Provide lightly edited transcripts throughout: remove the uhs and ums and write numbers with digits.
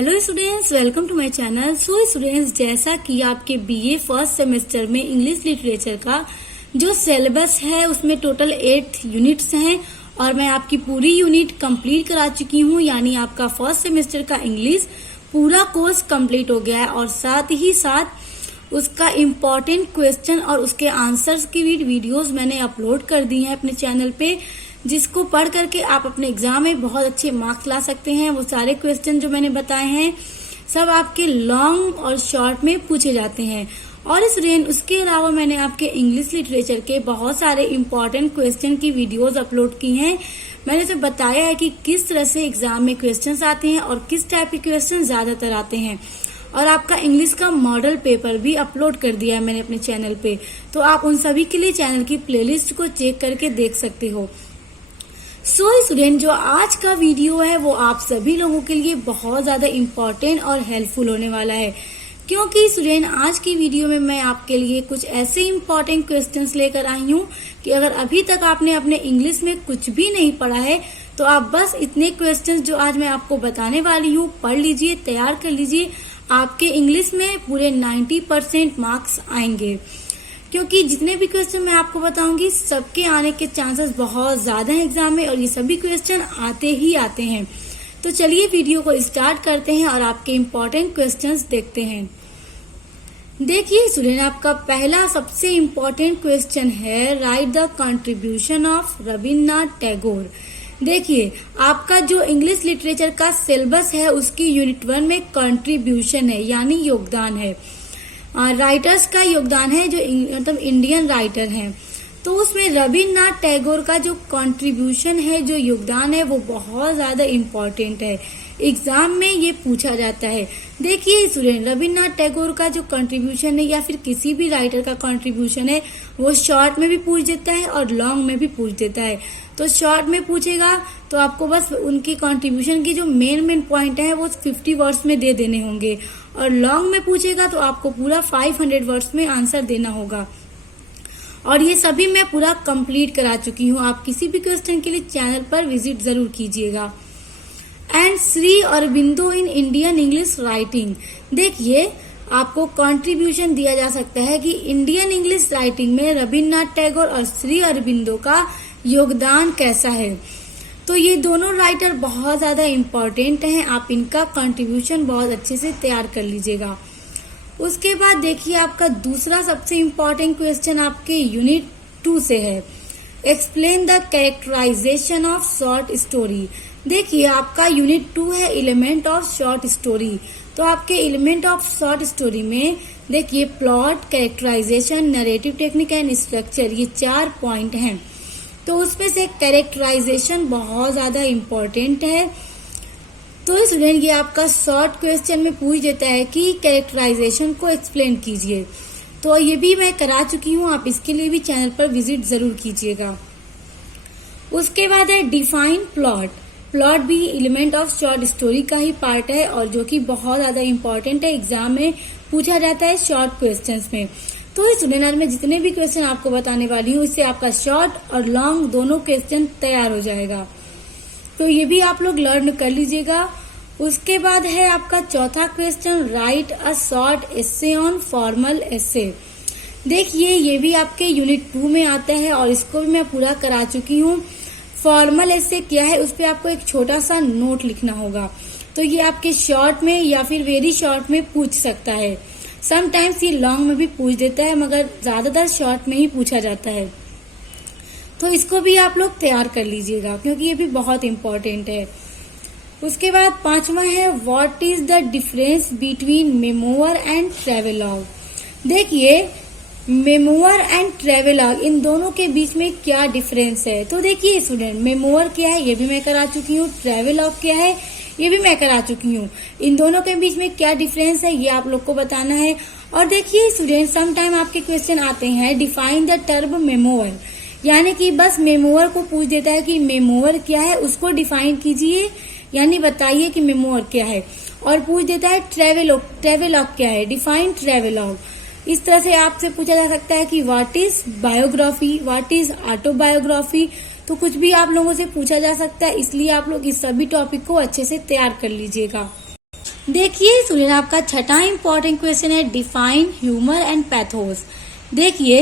Hello students, welcome to my channel. So students, जैसा कि आपके बीए फर्स्ट सेमेस्टर में इंग्लिश लिटरेचर का जो सिलेबस है उसमें टोटल 8 यूनिट्स हैं और मैं आपकी पूरी यूनिट कंप्लीट करा चुकी हूँ। यानी आपका फर्स्ट सेमेस्टर का इंग्लिश पूरा कोर्स कंप्लीट हो गया है और साथ ही साथ उसका इम्पोर्टेंट क्वेश्चन और उसके आंसर्स की भी वीडियोस मैंने अपलोड कर दी हैं अपने चैनल पे, जिसको पढ़ करके आप अपने एग्जाम में बहुत अच्छे मार्क्स ला सकते हैं। वो सारे क्वेश्चन जो मैंने बताए हैं सब आपके लॉन्ग और शॉर्ट में पूछे जाते हैं। और उसके अलावा मैंने आपके इंग्लिश लिटरेचर के बहुत सारे इम्पोर्टेंट क्वेश्चन की वीडियोस अपलोड की हैं। मैंने तो बताया है कि किस तरह से एग्जाम में क्वेश्चंस आते हैं और किस टाइप के क्वेश्चन ज्यादातर आते हैं। और आपका इंग्लिश का मॉडल पेपर भी अपलोड कर दिया है मैंने अपने चैनल पे, तो आप उन सभी के लिए चैनल की प्लेलिस्ट को चेक करके देख सकते हो। सो स्टूडेंट, जो आज का वीडियो है वो आप सभी लोगों के लिए बहुत ज्यादा इम्पोर्टेंट और हेल्पफुल होने वाला है, क्योंकि स्टूडेंट आज की वीडियो में मैं आपके लिए कुछ ऐसे इम्पोर्टेंट क्वेश्चंस लेकर आई हूँ कि अगर अभी तक आपने अपने इंग्लिश में कुछ भी नहीं पढ़ा है तो आप बस इतने क्वेश्चंस जो आज मैं आपको बताने वाली हूँ पढ़ लीजिए, तैयार कर लीजिए। आपके इंग्लिश में पूरे 90% मार्क्स आएंगे, क्योंकि जितने भी क्वेश्चन मैं आपको बताऊंगी सबके आने के चांसेस बहुत ज्यादा हैं एग्जाम में, और ये सभी क्वेश्चन आते ही आते हैं। तो चलिए वीडियो को स्टार्ट करते हैं और आपके इम्पोर्टेंट क्वेश्चंस देखते हैं। देखिए स्टूडेंट, आपका पहला सबसे इम्पोर्टेंट क्वेश्चन है, right the contribution of Rabindranath Tagore. देखिए, आपका जो इंग्लिश लिटरेचर का सिलेबस है उसकी यूनिट 1 में कंट्रीब्यूशन है, यानी योगदान है, राइटर्स का योगदान है जो मतलब इंडियन राइटर हैं। तो उसमें रविन्द्रनाथ टैगोर का जो कंट्रीब्यूशन है, जो योगदान है, वो बहुत ज्यादा इम्पोर्टेंट है। एग्जाम में ये पूछा जाता है। देखिए स्टूडेंट, रविन्द्रनाथ टैगोर का जो कंट्रीब्यूशन है या फिर किसी भी राइटर का कंट्रीब्यूशन है वो शॉर्ट में भी पूछ देता है और लॉन्ग में भी पूछ देता है। तो शॉर्ट में पूछेगा तो आपको बस उनकी कंट्रीब्यूशन की जो मेन पॉइंट है वो 50 वर्ड्स में दे देने होंगे, और लॉन्ग में पूछेगा तो आपको पूरा 500 वर्ड्स में आंसर देना होगा। और ये सभी मैं पूरा कंप्लीट करा चुकी हूँ। आप किसी भी क्वेश्चन के लिए चैनल पर विजिट जरूर कीजिएगा। And Shri Aurobindo in Indian English writing. देखिए, आपको कंट्रीब्यूशन दिया जा सकता है कि इंडियन इंग्लिश राइटिंग में रविन्द्रनाथ टैगोर और श्री अरबिंदो का योगदान कैसा है। तो ये दोनों राइटर बहुत ज्यादा इम्पोर्टेंट हैं, आप इनका कंट्रीब्यूशन बहुत अच्छे से तैयार कर लीजिएगा। उसके बाद देखिए, आपका दूसरा सबसे इम्पोर्टेंट क्वेश्चन आपके यूनिट 2 से है, explain the characterisation of short story. देखिए, आपका यूनिट 2 है एलिमेंट ऑफ शॉर्ट स्टोरी। तो आपके एलिमेंट ऑफ शॉर्ट स्टोरी में देखिए plot, characterisation, narrative technique and structure, ये 4 पॉइंट हैं। तो उसमें से कैरेक्टराइजेशन बहुत ज्यादा इम्पोर्टेंट है। तो स्टूडेंट, ये आपका शॉर्ट क्वेश्चन में पूछ देता है कि कैरेक्टराइजेशन को एक्सप्लेन कीजिए। तो ये भी मैं करा चुकी हूँ, आप इसके लिए भी चैनल पर विजिट जरूर कीजिएगा। उसके बाद है डिफाइन प्लॉट। प्लॉट भी एलिमेंट ऑफ शॉर्ट स्टोरी का ही पार्ट है और जो कि बहुत ज्यादा इम्पोर्टेंट है, एग्जाम में पूछा जाता है शॉर्ट क्वेश्चंस में। तो स्टूडेंट, आज मैं जितने भी क्वेश्चन आपको बताने वाली हूँ इससे आपका शॉर्ट और लॉन्ग दोनों क्वेश्चन तैयार हो जाएगा, तो ये भी आप लोग लर्न कर लीजिएगा। उसके बाद है आपका चौथा question, write a short essay on formal essay. देखिए, ये भी आपके यूनिट 2 में आता है और इसको भी मैं पूरा करा चुकी हूँ। फॉर्मल एस्से क्या है, उस पर आपको एक छोटा सा नोट लिखना होगा। तो ये आपके शॉर्ट में या फिर वेरी शॉर्ट में पूछ सकता है। समटाइम्स ये लॉन्ग में भी पूछ देता है, मगर ज्यादातर शॉर्ट में ही पूछा जाता है। तो इसको भी आप लोग तैयार कर लीजिएगा, क्योंकि ये भी बहुत इम्पोर्टेंट है। उसके बाद 5वां है, what is the difference between memoir and travelogue. देखिए, मेमोयर एंड ट्रेवेलॉग, इन दोनों के बीच में क्या डिफरेंस है। तो देखिए स्टूडेंट, मेमोयर क्या है ये भी मैं करा चुकी हूँ, ट्रेवेलॉग क्या है ये भी मैं करा चुकी हूँ। इन दोनों के बीच में क्या डिफरेंस है ये आप लोग को बताना है। और देखिए स्टूडेंट, सम टाइम आपके क्वेश्चन आते हैं, डिफाइन द टर्म मेमोयर, यानी कि बस मेमोयर को पूछ देता है कि मेमोयर क्या है, उसको डिफाइन कीजिए, यानी बताइए कि मेमोयर क्या है। और पूछ देता है ट्रेवेलॉग, ट्रेवेलॉग क्या है, डिफाइन ट्रेवेलॉग। इस तरह से आपसे पूछा जा सकता है कि what is biography, what is autobiography. तो कुछ भी आप लोगों से पूछा जा सकता है, इसलिए आप लोग इस सभी टॉपिक को अच्छे से तैयार कर लीजिएगा। देखिए स्टूडेंट, आपका छठा इंपॉर्टेंट क्वेश्चन है डिफाइन ह्यूमर एंड पैथोस। देखिए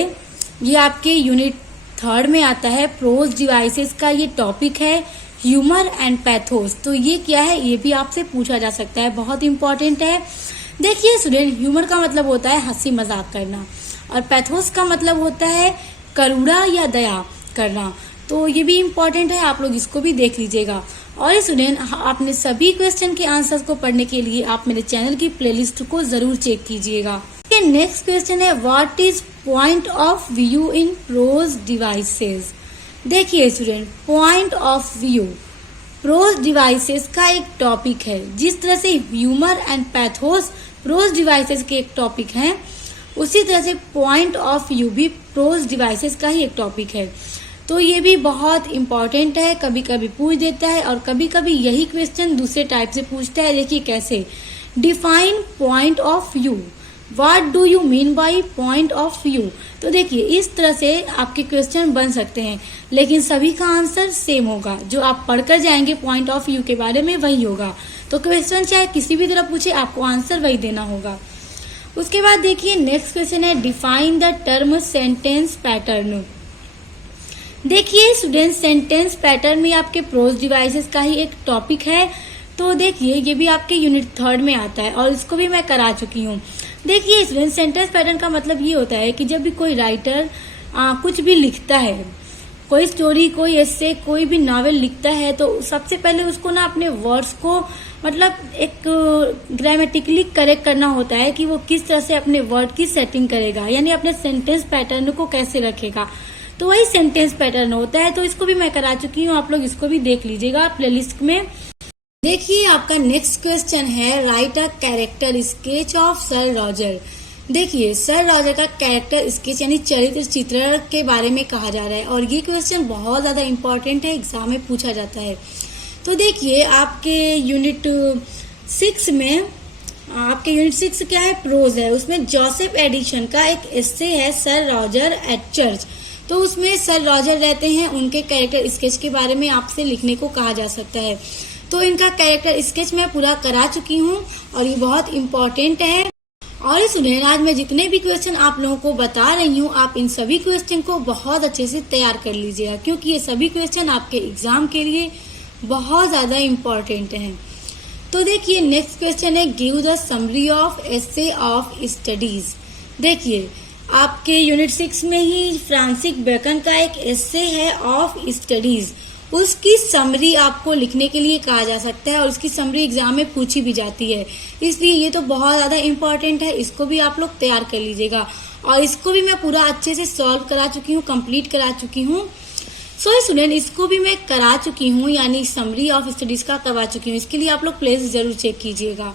ये आपके यूनिट 3 में आता है, प्रोज डिवाइसेस का ये टॉपिक है ह्यूमर एंड पैथोस। तो ये क्या है, ये भी आपसे पूछा जा सकता है, बहुत इंपॉर्टेंट है। देखिए स्टूडेंट, ह्यूमर का मतलब होता है हंसी मजाक करना और पैथोस का मतलब होता है करुणा या दया करना। तो ये भी इम्पोर्टेंट है, आप लोग इसको भी देख लीजिएगा। और स्टूडेंट, आपने सभी क्वेश्चन के आंसर्स को पढ़ने के लिए आप मेरे चैनल की प्लेलिस्ट को जरूर चेक कीजिएगा। नेक्स्ट क्वेश्चन है what is point of view in prose devices. देखिए student, point of view prose devices का एक टॉपिक है। जिस तरह से humour and pathos prose devices के एक टॉपिक हैं, उसी तरह से पॉइंट ऑफ व्यू भी प्रोज डिवाइसेस का ही एक टॉपिक है। तो ये भी बहुत इंपॉर्टेंट है, कभी कभी पूछ देता है और कभी कभी यही क्वेश्चन दूसरे टाइप से पूछता है। देखिए कैसे, define point of view, what do you mean by point of view. तो देखिए इस तरह से आपके क्वेश्चन बन सकते हैं, लेकिन सभी का आंसर सेम होगा। जो आप पढ़कर जाएंगे पॉइंट ऑफ व्यू के बारे में वही होगा। तो क्वेश्चन चाहे किसी भी तरह पूछे, आपको आंसर वही देना होगा। उसके बाद देखिए नेक्स्ट क्वेश्चन है define the term sentence pattern. देखिए स्टूडेंट, सेंटेंस पैटर्न में आपके प्रोज डिवाइसेस का ही एक टॉपिक है। तो देखिए ये भी आपके यूनिट 3 में आता है और इसको भी मैं करा चुकी हूँ। देखिए स्टूडेंट, सेंटेंस पैटर्न का मतलब ये होता है कि जब भी कोई राइटर कुछ भी लिखता है, कोई स्टोरी, कोई एस्से, कोई भी नॉवेल लिखता है, तो सबसे पहले उसको ना अपने वर्ड्स को मतलब एक ग्रामेटिकली करेक्ट करना होता है कि वो किस तरह से अपने वर्ड की सेटिंग करेगा, यानी अपने सेंटेंस पैटर्न को कैसे रखेगा। तो वही सेंटेंस पैटर्न होता है। तो इसको भी मैं करा चुकी हूँ, आप लोग इसको भी देख लीजिएगा प्लेलिस्ट में। देखिए आपका नेक्स्ट क्वेश्चन है write a character sketch of sir Roger. देखिए सर रॉजर का कैरेक्टर स्केच यानी चरित्र चित्रण के बारे में कहा जा रहा है और ये क्वेश्चन बहुत ज्यादा इंपॉर्टेंट है, एग्जाम में पूछा जाता है। तो देखिए आपके यूनिट 6 में, आपके यूनिट 6 क्या है, प्रोज है। उसमें जोसेफ एडिसन का एक एस्से है सर रॉजर एट चर्च। तो उसमें सर रॉजर रहते हैं, उनके कैरेक्टर स्केच के बारे में आपसे लिखने को कहा जा सकता है। तो इनका कैरेक्टर स्केच मैं पूरा करा चुकी हूँ और ये बहुत इम्पोर्टेंट है। और स्टूडेंट, आज मैं जितने भी क्वेश्चन आप लोगों को बता रही हूँ, आप इन सभी क्वेश्चन को बहुत अच्छे से तैयार कर लीजिएगा, क्योंकि ये सभी क्वेश्चन आपके एग्जाम के लिए बहुत ज्यादा इम्पोर्टेंट हैं। तो देखिए नेक्स्ट क्वेश्चन है give the summary of essay of studies. देखिए आपके यूनिट 6 में ही फ्रांसिस बेकन का एक एस्से है ऑफ स्टडीज, उसकी समरी आपको लिखने के लिए कहा जा सकता है और उसकी समरी एग्जाम में पूछी भी जाती है, इसलिए ये तो बहुत ज्यादा इम्पोर्टेंट है। इसको भी आप लोग तैयार कर लीजिएगा और इसको भी मैं पूरा अच्छे से सॉल्व करा चुकी हूँ, कंप्लीट करा चुकी हूँ। सो स्टूडेंट, इसको भी मैं करा चुकी हूँ, यानी समरी ऑफ स्टडीज का करवा चुकी हूँ। इसके लिए आप लोग प्लेस जरूर चेक कीजिएगा।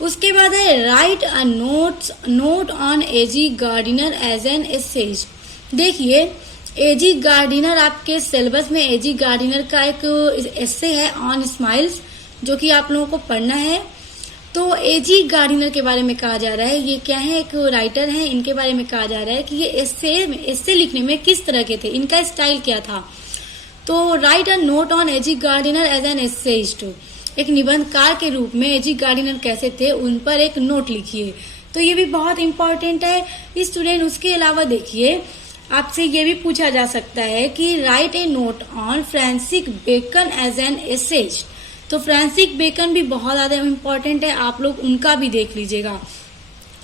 उसके बाद है write a note on A G Gardiner as an essays. देखिए एजी गार्डिनर आपके सिलेबस में एजी गार्डिनर का एक एस्से है ऑन स्माइल्स, जो कि आप लोगों को पढ़ना है। तो एजी गार्डिनर के बारे में कहा जा रहा है, ये क्या है, एक राइटर है, इनके बारे में कहा जा रहा है कि ये एस्से लिखने में किस तरह के थे, इनका स्टाइल क्या था। तो write a note on A G Gardiner as an essayist, एक निबंधकार के रूप में एजी गार्डिनर कैसे थे उन पर एक नोट लिखिए। तो ये भी बहुत इंपॉर्टेंट है स्टूडेंट। उसके अलावा देखिए आपसे ये भी पूछा जा सकता है कि write a note on Francis Bacon as an essays. तो फ्रांसिस बेकन भी बहुत ज्यादा इम्पोर्टेंट है, आप लोग उनका भी देख लीजिएगा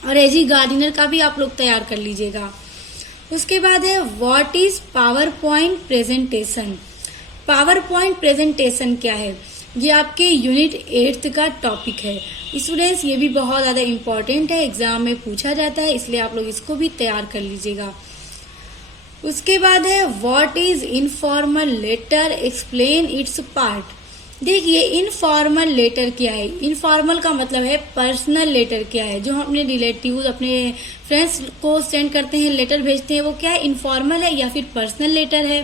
और एजी गार्डिनर का भी आप लोग तैयार कर लीजिएगा। उसके बाद है what is power point presentation. Power point presentation क्या है, ये आपके यूनिट 8 का टॉपिक है स्टूडेंट्स। ये भी बहुत ज्यादा इम्पोर्टेंट है, एग्जाम में पूछा जाता है, इसलिए आप लोग इसको भी तैयार कर लीजिएगा। उसके बाद है what is informal letter, explain its part. देखिए इनफॉर्मल लेटर क्या है, इनफॉर्मल का मतलब है पर्सनल लेटर क्या है, जो हम अपने रिलेटिव, अपने फ्रेंड्स को सेंड करते हैं, लेटर भेजते हैं, वो क्या है, इनफॉर्मल है या फिर पर्सनल लेटर है।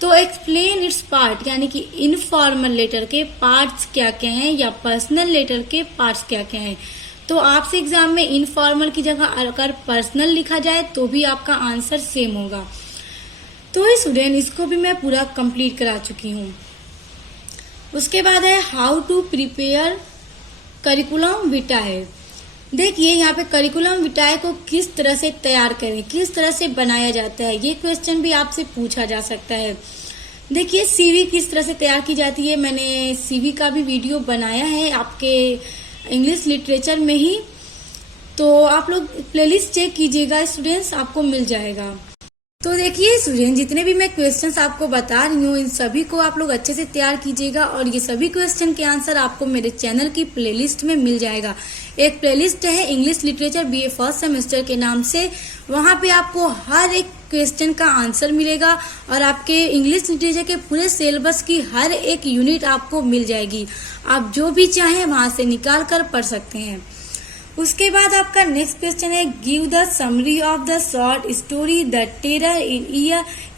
तो एक्सप्लेन इट्स पार्ट, यानी कि इनफॉर्मल लेटर के पार्ट्स क्या क्या हैं या पर्सनल लेटर के पार्ट्स क्या क्या हैं। तो आपसे एग्जाम में इनफॉर्मल की जगह अगर पर्सनल लिखा जाए तो भी आपका आंसर सेम होगा। तो स्टूडेंट इसको भी मैं पूरा कंप्लीट करा चुकी हूँ। उसके बाद है हाउ टू प्रिपेयर करिकुलम विटाए। देखिए यहाँ पे करिकुलम विटाए को किस तरह से तैयार करें, किस तरह से बनाया जाता है, ये क्वेश्चन भी आपसे पूछा जा सकता है। देखिए सीवी किस तरह से तैयार की जाती है, मैंने सीवी का भी वीडियो बनाया है आपके इंग्लिश लिटरेचर में ही, तो आप लोग प्लेलिस्ट चेक कीजिएगा स्टूडेंट्स, आपको मिल जाएगा। तो देखिए स्टूडेंट, जितने भी मैं क्वेश्चंस आपको बता रही हूँ इन सभी को आप लोग अच्छे से तैयार कीजिएगा और ये सभी क्वेश्चन के आंसर आपको मेरे चैनल की प्लेलिस्ट में मिल जाएगा। एक प्लेलिस्ट है English literature BA first semester के नाम से, वहां पे आपको हर एक क्वेश्चन का आंसर मिलेगा और आपके इंग्लिश लिटरेचर के पूरे सिलेबस की हर एक यूनिट आपको मिल जाएगी। आप जो भी चाहें वहां से निकाल कर पढ़ सकते हैं। उसके बाद आपका नेक्स्ट क्वेश्चन है, give the summary of the short story the terror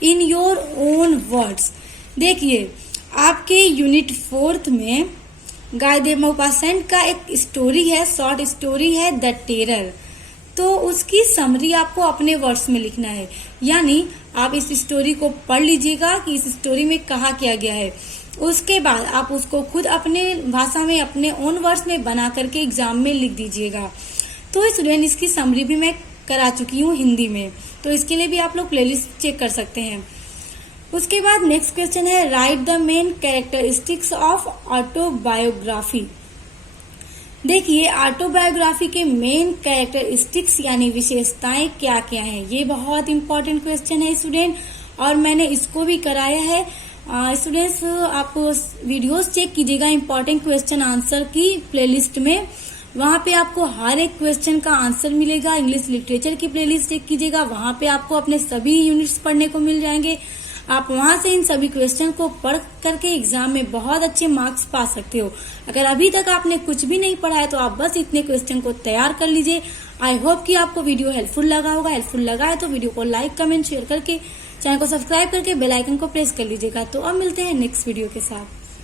in your own words. देखिए आपके यूनिट 4 में गाय दे मौपासेंट का एक स्टोरी है, शॉर्ट स्टोरी है द टेरर, तो उसकी समरी आपको अपने वर्ड्स में लिखना है। यानी आप इस स्टोरी को पढ़ लीजिएगा कि इस स्टोरी में कहा क्या गया है, उसके बाद आप उसको खुद अपने भाषा में अपने ओन वर्ड्स में बना करके एग्जाम में लिख दीजिएगा। तो स्टूडेंट इसकी समरी भी मैं करा चुकी हूँ हिंदी में, तो इसके लिए भी आप लोग प्लेलिस्ट चेक कर सकते हैं। उसके बाद नेक्स्ट क्वेश्चन है, right the main characteristics of autobiography. देखिए ऑटोबायोग्राफी के मेन कैरेक्टरिस्टिक्स यानी विशेषताएं क्या क्या हैं, ये बहुत इंपॉर्टेंट क्वेश्चन है स्टूडेंट, और मैंने इसको भी कराया है। स्टूडेंट्स आप वीडियोस चेक कीजिएगा इंपॉर्टेंट क्वेश्चन आंसर की प्लेलिस्ट में, वहां पे आपको हर एक क्वेश्चन का आंसर मिलेगा। इंग्लिश लिटरेचर की प्लेलिस्ट चेक कीजिएगा, वहां पे आपको अपने सभी यूनिट्स पढ़ने को मिल जाएंगे। आप वहां से इन सभी क्वेश्चन को पढ़ करके एग्जाम में बहुत अच्छे मार्क्स पा सकते हो। अगर अभी तक आपने कुछ भी नहीं पढ़ा है तो आप बस इतने क्वेश्चन को तैयार कर लीजिए। आई होप कि आपको वीडियो हेल्पफुल लगा होगा। हेल्पफुल लगा है तो वीडियो को लाइक कमेंट शेयर करके चैनल को सब्सक्राइब करके बेल आइकन को प्रेस कर लीजिएगा। तो अब मिलते हैं नेक्स्ट वीडियो के साथ।